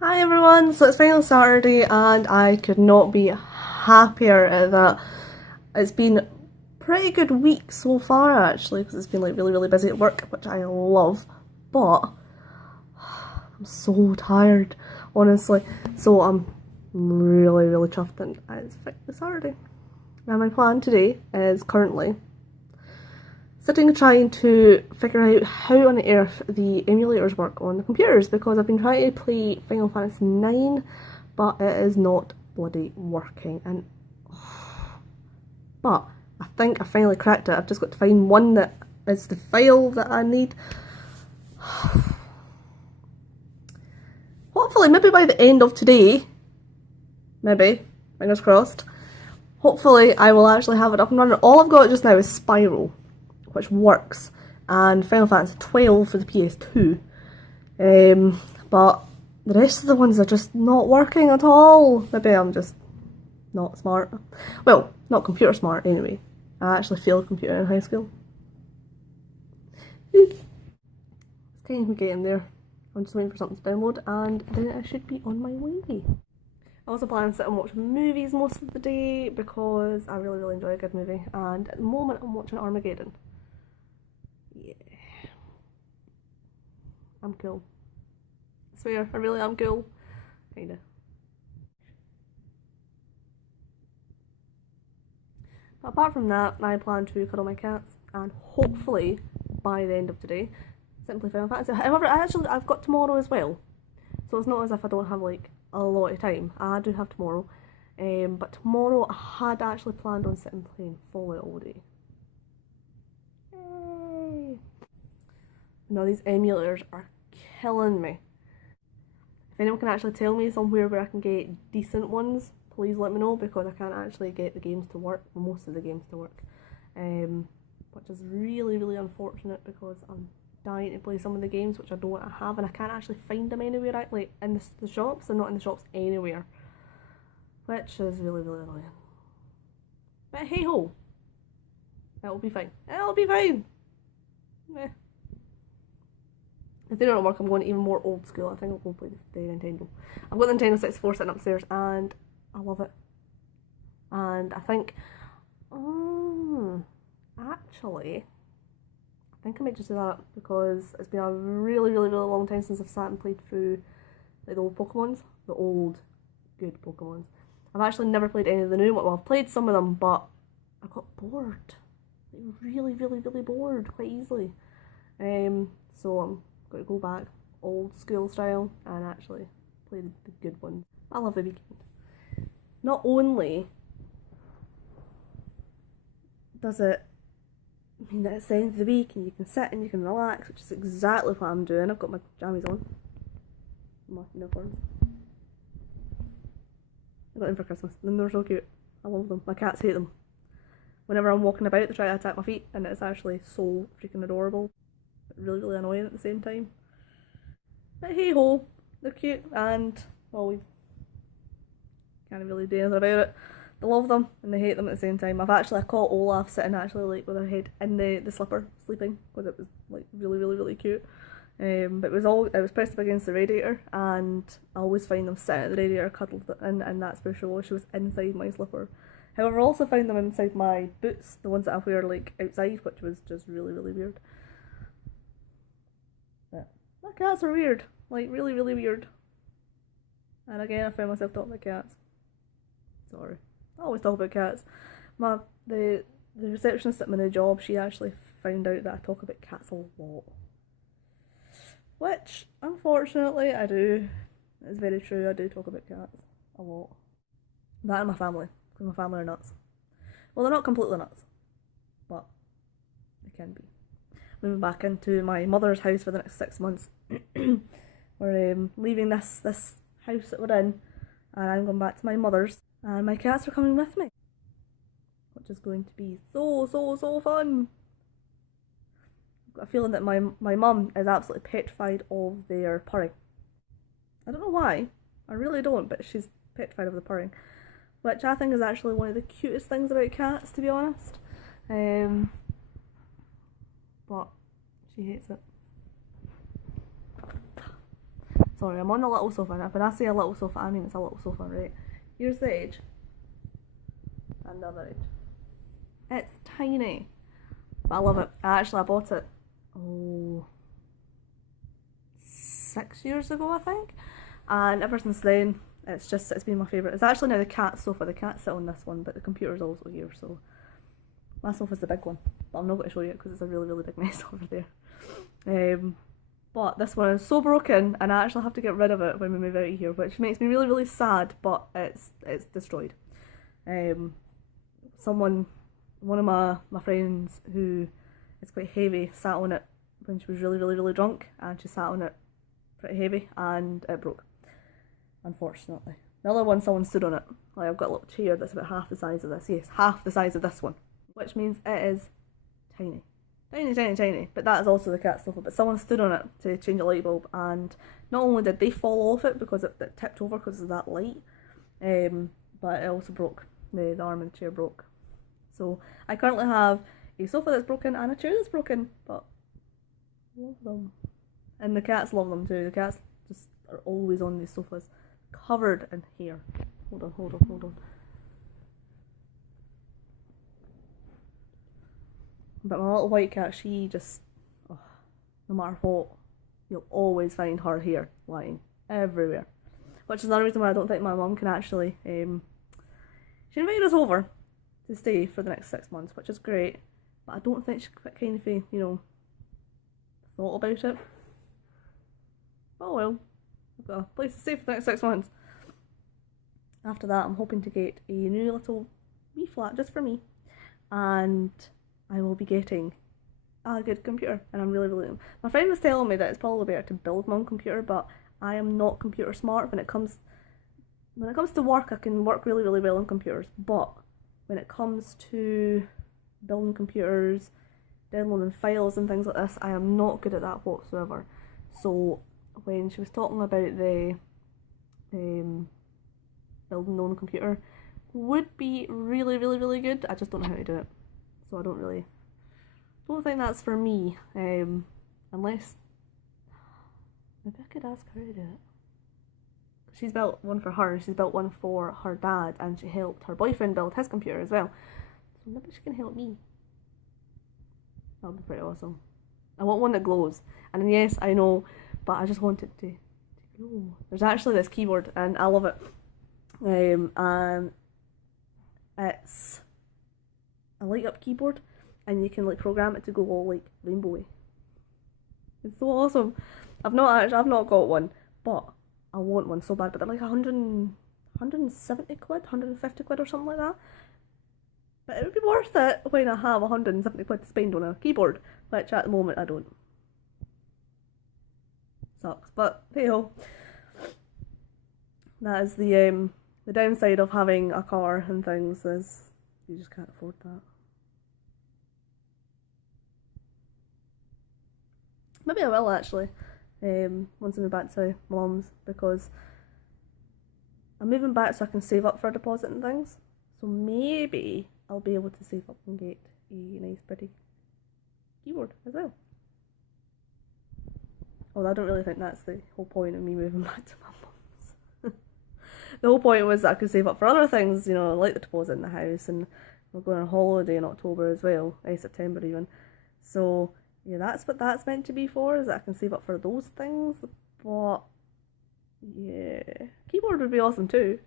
Hi everyone, so it's finally Saturday and I could not be happier at that. It's been a pretty good week so far actually because it's been like really busy at work, which I love, but I'm so tired honestly, so I'm really chuffed and it's finally Saturday. Now my plan today is currently sitting trying to figure out how on earth the emulators work on the computers because I've been trying to play Final Fantasy 9 but it is not bloody working and but I think I finally cracked it. I've just got to find one that is the file that I need. Hopefully maybe by the end of today, maybe, fingers crossed, hopefully I will actually have it up and running. All I've got just now is Spiral, which works, and Final Fantasy 12 for the PS2, but the rest of the ones are just not working at all. Maybe I'm just not smart. Well, not computer smart anyway. I actually failed computer in high school. It's kind of getting there. I'm just waiting for something to download and then I should be on my way. I also plan to sit and watch movies most of the day because I really enjoy a good movie, and at the moment I'm watching Armageddon. Yeah. I'm cool. I swear, I really am cool. Kinda. But apart from that, I plan to cuddle my cats and hopefully by the end of today, simply Final Fantasy. However, I've got tomorrow as well. So it's not as if I don't have like a lot of time. I do have tomorrow. But tomorrow I had actually planned on sitting playing Fallout all day. Yay! No, these emulators are killing me. If anyone can actually tell me somewhere where I can get decent ones, please let me know because I can't actually get the games to work, most of the games to work. Which is really unfortunate because I'm dying to play some of the games which I don't have and I can't actually find them anywhere, like in the shops. They're not in the shops anywhere, which is really annoying. But hey ho, it'll be fine. It'll be fine. Eh. If they don't work, I'm going even more old school. I think I'll go play the Nintendo. I've got the Nintendo 64 sitting upstairs and I love it. And I think, actually, I think I might just do that because it's been a really long time since I've sat and played through like the old Pokemons, the old good Pokemons. I've actually never played any of the new ones. Well, I've played some of them, but I got bored. Like really bored quite easily. So I'm going to go back old school style and actually play the good ones. I love the weekend. Not only does it mean that it's the end of the week and you can sit and you can relax, which is exactly what I'm doing. I've got my jammies on, my uniforms. I got them for Christmas and they're so cute. I love them. My cats hate them. Whenever I'm walking about they try to attack my feet and it's actually so freaking adorable, but really annoying at the same time. But hey ho, they're cute and well, we can't really do anything about it. They love them and they hate them at the same time. I caught Olaf sitting actually like with her head in the slipper sleeping because it was like really cute. But it was pressed up against the radiator and I always find them sitting at the radiator cuddled in, and that's where she was inside my slipper. However, I also found them inside my boots, the ones that I wear like outside, which was just really weird. But my cats are weird, like really weird. And again, I found myself talking about cats. Sorry. I always talk about cats. The receptionist at my new job, she actually found out that I talk about cats a lot. Which, unfortunately, I do. It's very true, I do talk about cats a lot. That and my family, because my family are nuts. Well, they're not completely nuts, but they can be. Moving back into my mother's house for the next 6 months. We're leaving this house that we're in, and I'm going back to my mother's. And my cats are coming with me, which is going to be so fun. I've got a feeling that my mum is absolutely petrified of their purring. I don't know why, I really don't, but she's petrified of the purring, which I think is actually one of the cutest things about cats, to be honest. But she hates it. sorry, I'm on the little sofa now. When I say a little sofa, I mean it's a little sofa, right? Here's the edge. And the other edge. It's tiny. But I love it. I bought it, 6 years ago, I think. And ever since then, it's been my favourite. It's actually now the cat sofa. The cats sit on this one, but the computer's also here, so my sofa's the big one. But I'm not going to show you it because it's a really, really big mess over there. But this one is so broken, and I actually have to get rid of it when we move out of here, which makes me really, really sad, but it's destroyed. One of my friends who is quite heavy sat on it when she was really, really, really drunk, and she sat on it pretty heavy, and it broke, unfortunately. The other one, someone stood on it. Like, I've got a little chair that's about half the size of this. Yes, half the size of this one, which means it is tiny. Tiny, tiny, tiny. But that is also the cat sofa. But someone stood on it to change a light bulb, and not only did they fall off it because it tipped over because of that light, but it also broke. The arm of the chair broke. So I currently have a sofa that's broken and a chair that's broken, but I love them. And the cats love them too. The cats just are always on these sofas, covered in hair. Hold on. But my little white cat, she just, no matter what, you'll always find her hair lying everywhere. Which is another reason why I don't think my mum can actually, she invited us over to stay for the next 6 months, which is great, but I don't think she kind of, thought about it. Oh well, I've got a place to stay for the next 6 months. After that, I'm hoping to get a new little wee flat just for me, and I will be getting a good computer, and I'm really, really... My friend was telling me that it's probably better to build my own computer, but I am not computer smart. When it comes to work, I can work really, really well on computers, but when it comes to building computers, downloading files and things like this, I am not good at that whatsoever. So when she was talking about the building my own computer, would be really, really, really good. I just don't know how to do it. So I don't think that's for me, unless, maybe I could ask her to do it. She's built one for her, she's built one for her dad, and she helped her boyfriend build his computer as well. So maybe she can help me. That would be pretty awesome. I want one that glows. And yes, I know, but I just want it to glow. There's actually this keyboard, and I love it. And it's a light up keyboard, and you can program it to go all rainbowy. It's so awesome. I've not got one, but I want one so bad. But they're 170 quid, 150 quid or something like that. But it would be worth it when I have 170 quid to spend on a keyboard, which at the moment I don't. Sucks, but hey ho. That is the downside of having a car and things, is you just can't afford that. Maybe I will actually, once I move back to my mum's, because I'm moving back so I can save up for a deposit and things. So maybe I'll be able to save up and get a nice pretty keyboard as well. Although I don't really think that's the whole point of me moving back to my mum's. The whole point was that I could save up for other things, like the deposit in the house, and we're going on holiday in October as well, September even. So yeah, that's what that's meant to be for, is that I can save up for those things. But yeah, keyboard would be awesome too.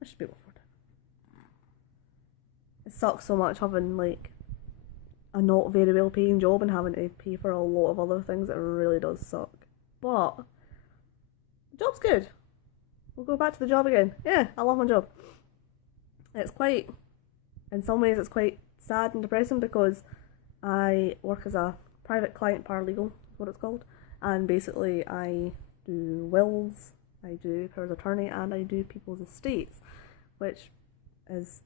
I should be able to afford it. It sucks so much having a not very well paying job and having to pay for a lot of other things. It really does suck. But the job's good. We'll go back to the job again. Yeah, I love my job. In some ways it's quite sad and depressing, because I work as a private client paralegal, is what it's called, and basically I do wills, I do powers of attorney, and I do people's estates, which is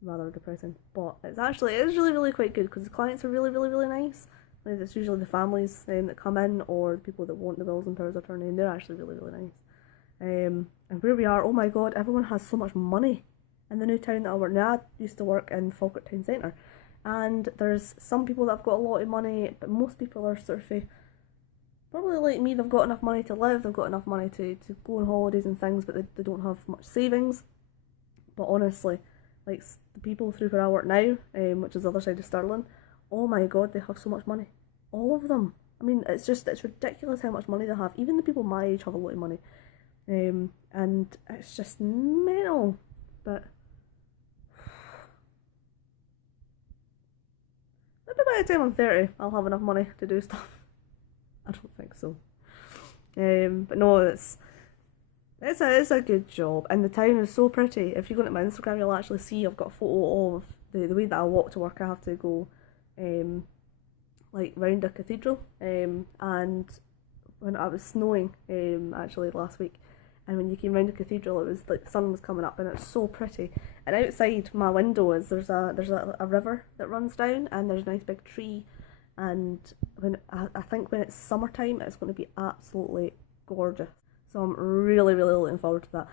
rather depressing, but it is really, really quite good, because the clients are really, really, really nice. It's usually the families that come in, or the people that want the wills and powers of attorney, and they're actually really, really nice. And where we are, oh my god, everyone has so much money in the new town that I work in. I used to work in Falkirk Town Centre, and there's some people that have got a lot of money, but most people are they're probably like me, they've got enough money to live, they've got enough money to go on holidays and things, but they don't have much savings. But honestly, like the people through where I work now, which is the other side of Stirling, oh my god, they have so much money. All of them. I mean, it's ridiculous how much money they have. Even the people my age have a lot of money. And it's just mental. But maybe by the time I'm 30, I'll have enough money to do stuff. I don't think so. But no, it's a good job, and the town is so pretty. If you go to my Instagram, you'll actually see I've got a photo of the way that I walk to work. I have to go like round a cathedral, and when it was snowing actually last week, and when you came round the cathedral, it was like the sun was coming up, and it's so pretty. And outside my window there's a river that runs down, and there's a nice big tree. And I think when it's summertime, it's going to be absolutely gorgeous. So I'm really, really looking forward to that.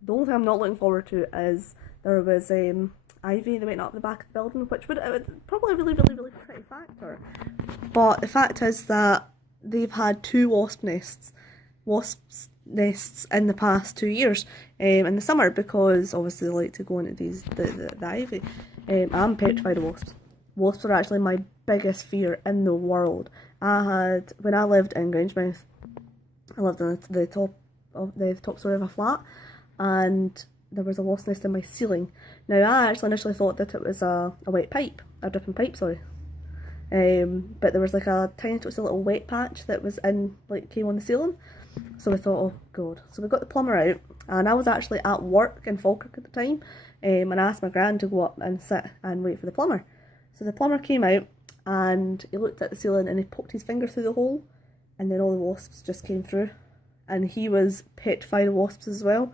The only thing I'm not looking forward to is there was ivy that went up the back of the building, which would probably a really, really, really pretty factor. But the fact is that they've had 2 wasps nests in the past 2 years in the summer, because obviously they like to go into the ivy. I'm petrified of wasps. Wasps are actually my biggest fear in the world. When I lived in Gingerbexxi, I lived on the top story of a flat, and there was a wasp nest in my ceiling. Now I actually initially thought that it was a wet pipe, a dripping pipe, sorry. But there was like a tiny little wet patch that was came on the ceiling. So we thought, oh god. So we got the plumber out, and I was actually at work in Falkirk at the time, and I asked my gran to go up and sit and wait for the plumber. So the plumber came out, and he looked at the ceiling and he poked his finger through the hole, and then all the wasps just came through. And he was petrified of wasps as well.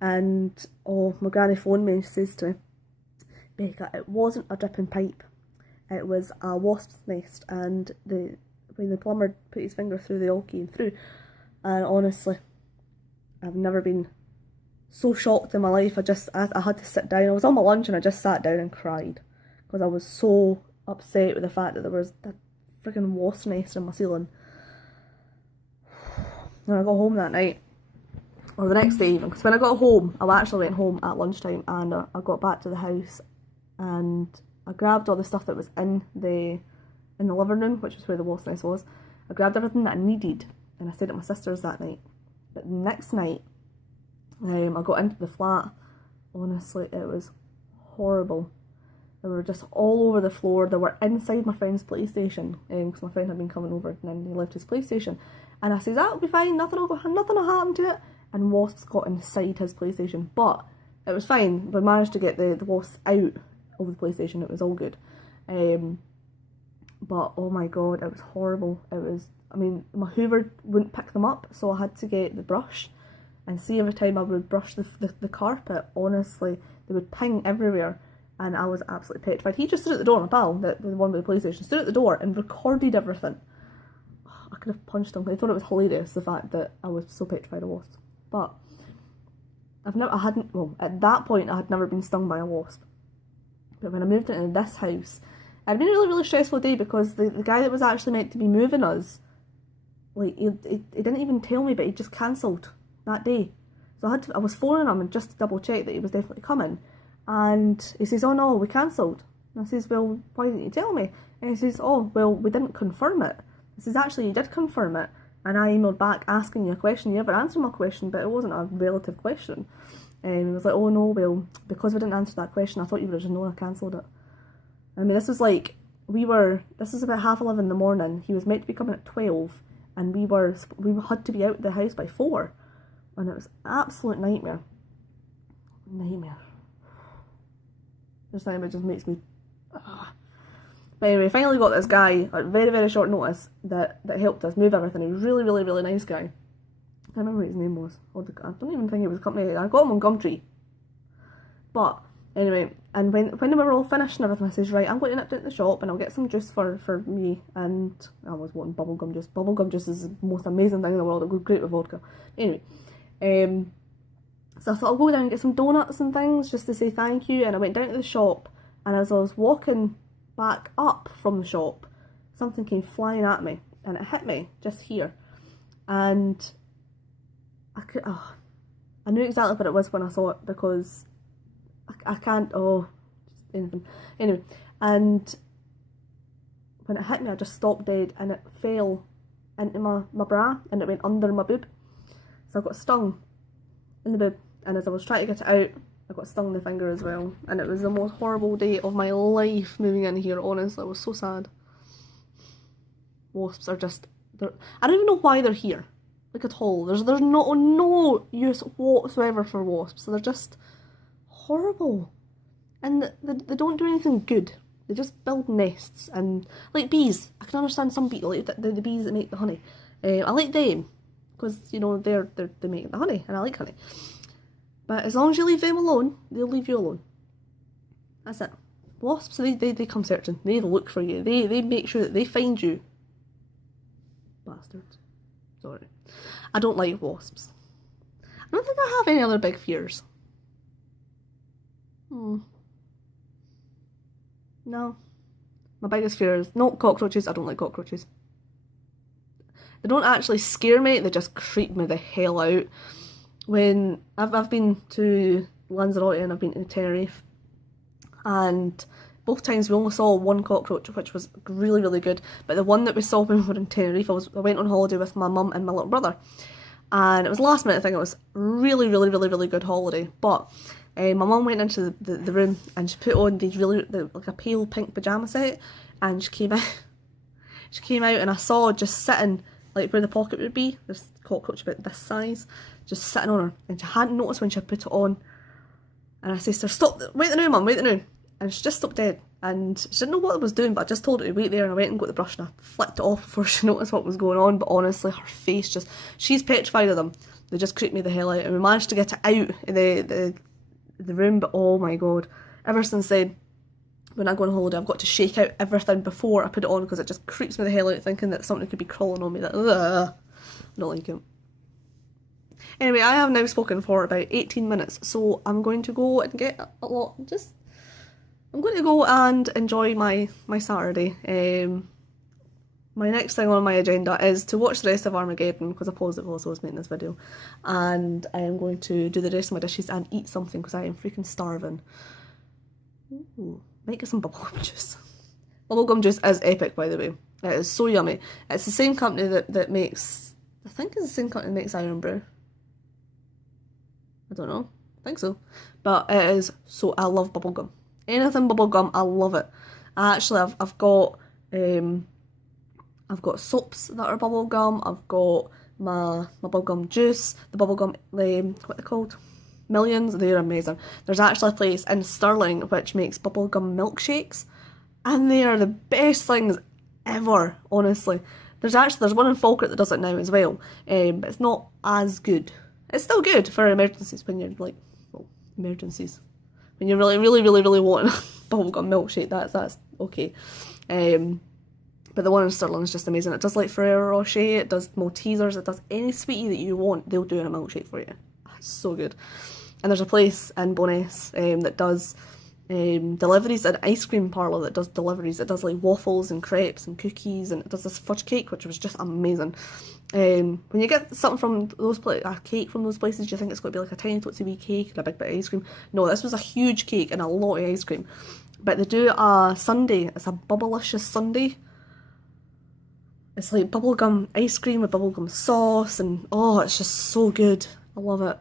And oh, my granny phoned me and she says to me, Becca, it wasn't a dripping pipe, it was a wasp's nest, and when the plumber put his finger through, they all came through. And honestly, I've never been so shocked in my life. I had to sit down. I was on my lunch and I just sat down and cried, because I was so upset with the fact that there was a freaking wasp nest in my ceiling. When I got home that night, or the next day even, because when I got home, I actually went home at lunchtime, and I got back to the house, and I grabbed all the stuff that was in the living room, which was where the wasp nest was. I grabbed everything that I needed, and I stayed at my sister's that night. But the next night, I got into the flat. Honestly, it was horrible. They were just all over the floor. They were inside my friend's PlayStation, because my friend had been coming over and then he left his PlayStation. And I says, that'll be fine, nothing will happen to it. And wasps got inside his PlayStation. But it was fine. We managed to get the wasps out of the PlayStation. It was all good. But oh my god, it was horrible. My Hoover wouldn't pick them up, so I had to get the brush. And see, every time I would brush the carpet, honestly, they would ping everywhere. And I was absolutely petrified. He just stood at the door, my pal, the one with the PlayStation, stood at the door and recorded everything. I could have punched him. I thought it was hilarious, the fact that I was so petrified of wasps. But at that point I had never been stung by a wasp. But when I moved into this house, it had been a really, really stressful day, because the guy that was actually meant to be moving us, he didn't even tell me, but he just cancelled that day. So I was phoning him and just to double check that he was definitely coming. And he says, oh no, we cancelled. And I says, well, why didn't you tell me? And he says, oh, well, we didn't confirm it. He says, actually, you did confirm it. And I emailed back asking you a question. You never answered my question, but it wasn't a relative question. And he was like, oh no, well, because we didn't answer that question, I thought you would have just known I cancelled it. I mean, this was about 11:30 in the morning. He was meant to be coming at 12, and we had to be out of the house by 4. And it was an absolute nightmare. This time it just makes me... But anyway, finally got this guy at very, very short notice that helped us move everything. He was really, really, really nice guy. I can't remember what his name was. I don't even think it was a company. I got him on Gumtree. But anyway, and when we were all finished and everything, I says, right, I'm going to nip down to the shop and I'll get some juice for me. And I was wanting bubblegum juice. Bubblegum juice is the most amazing thing in the world. It goes great with vodka. Anyway, so I thought I'll go down and get some donuts and things just to say thank you. And I went down to the shop, and as I was walking back up from the shop, something came flying at me, and it hit me just here. and I knew exactly what it was when I saw it, because I can't, just anything. Anyway, and when it hit me, I just stopped dead, and it fell into my bra, and it went under my boob. So I got stung in the boob, and as I was trying to get it out, I got stung in the finger as well. And it was the most horrible day of my life moving in here, honestly. I was so sad. Wasps are just, I don't even know why they're here, like at all. There's no use whatsoever for wasps. They're just horrible. And they don't do anything good. They just build nests, and like bees. I can understand some people, like the bees that make the honey. I like them, because, you know, they make the honey, and I like honey. But as long as you leave them alone, they'll leave you alone. That's it. Wasps, they come searching. They look for you. They make sure that they find you. Bastards. Sorry. I don't like wasps. I don't think I have any other big fears. No. My biggest fear is not cockroaches. I don't like cockroaches. They don't actually scare me, they just creep me the hell out. When I've been to Lanzarote and I've been to Tenerife, and both times we only saw one cockroach, which was really, really good. But the one that we saw when we were in Tenerife, I went on holiday with my mum and my little brother, and it was a last minute thing. It was really, really, really, really good holiday. But my mum went into the room, and she put on these like a pale pink pyjama set, and she came out. She came out, and I saw just sitting like where the pocket would be, this cockroach about this size, just sitting on her, and she hadn't noticed when she put it on. And I said to her, "Stop! Wait the now, mum, wait the now." And she just stopped dead, and she didn't know what I was doing, but I just told her to wait there, and I went and got the brush and I flicked it off before she noticed what was going on. But honestly, her face she's petrified of them. They just creeped me the hell out, and we managed to get it out of the room, but oh my god, ever since then, when I go on holiday, I've got to shake out everything before I put it on, because it just creeps me the hell out thinking that something could be crawling on me. That, I don't like it. Anyway, I have now spoken for about 18 minutes, so I'm going to go and get I'm going to go and enjoy my Saturday. My next thing on my agenda is to watch the rest of Armageddon, because I paused it whilst I was making this video, and I am going to do the rest of my dishes and eat something, because I am freaking starving. Ooh, might get some bubblegum juice. Bubblegum juice is epic, by the way. It is so yummy. It's the same company that makes, I think it's the same company that makes Iron Brew. I don't know. I think so. But it is so, I love bubblegum. Anything bubblegum, I love it. Actually, I've got soaps that are bubblegum. I've got my bubblegum juice, the bubblegum, what they're called? Millions. They're amazing. There's actually a place in Stirling which makes bubblegum milkshakes, and they are the best things ever, honestly. There's one in Falkirk that does it now as well, but it's not as good. It's still good for emergencies, when you're like, well, emergencies. When you're really, really, really, really wanting a bubblegum milkshake, that's okay. But the one in Stirling is just amazing. It does like Ferrero Rocher, it does Maltesers, it does any sweetie that you want, they'll do in a milkshake for you. It's so good. And there's a place in Bowness that does deliveries, an ice cream parlour that does deliveries. It does like waffles and crepes and cookies, and it does this fudge cake, which was just amazing. When you get something from those a cake from those places, you think it's going to be like a tiny tootsie wee cake and a big bit of ice cream. No, this was a huge cake and a lot of ice cream. But they do a sundae. It's a bubblicious sundae. It's like bubblegum ice cream with bubblegum sauce, and oh, it's just so good. I love it.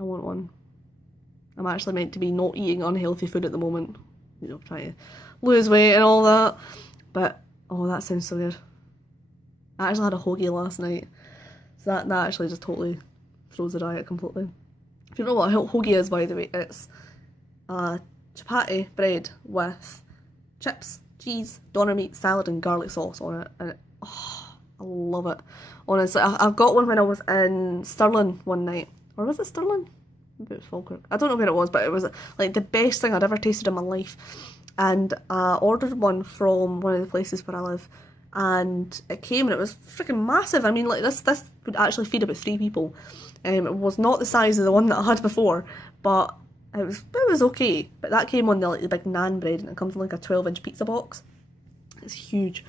I want one. I'm actually meant to be not eating unhealthy food at the moment. You know, trying to lose weight and all that. But, oh, that sounds so good. I actually had a hoagie last night. So that actually just totally throws the diet completely. If you don't know what a hoagie is, by the way, it's chapati bread with chips, cheese, doner meat, salad and garlic sauce on it. And oh, I love it. Honestly, I've got one when I was in Stirling one night. Or was it Stirling? Maybe it was Falkirk. I don't know where it was, but it was like the best thing I'd ever tasted in my life. And I ordered one from one of the places where I live, and it came and it was freaking massive. I mean, like this would actually feed about 3 people. It was not the size of the one that I had before, but it was okay. But that came on the big naan bread, and it comes in like a 12-inch pizza box. It's huge.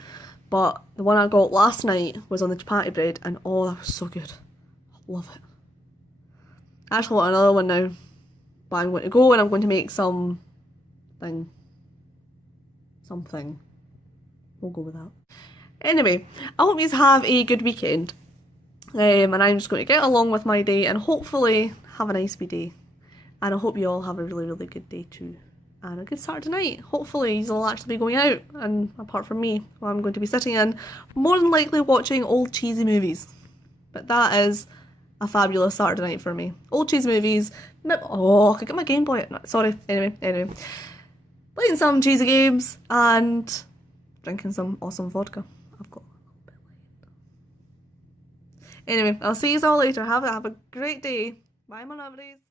But the one I got last night was on the chapati bread, and oh, that was so good. I love it. I actually want another one now, but I'm going to go and I'm going to make something. We'll go with that. Anyway, I hope you have a good weekend. And I'm just going to get along with my day and hopefully have a nice wee day. And I hope you all have a really, really good day too. And a good start tonight. Hopefully you'll actually be going out, and apart from me, where I'm going to be sitting in, more than likely watching old cheesy movies. But that is a fabulous Saturday night for me. Old cheesy movies. Oh, I could get my Game Boy. No, sorry. Anyway. Playing some cheesy games and drinking some awesome vodka. I've got a little bit late. Anyway, I'll see you all later. Have a great day. Bye, my lovelies.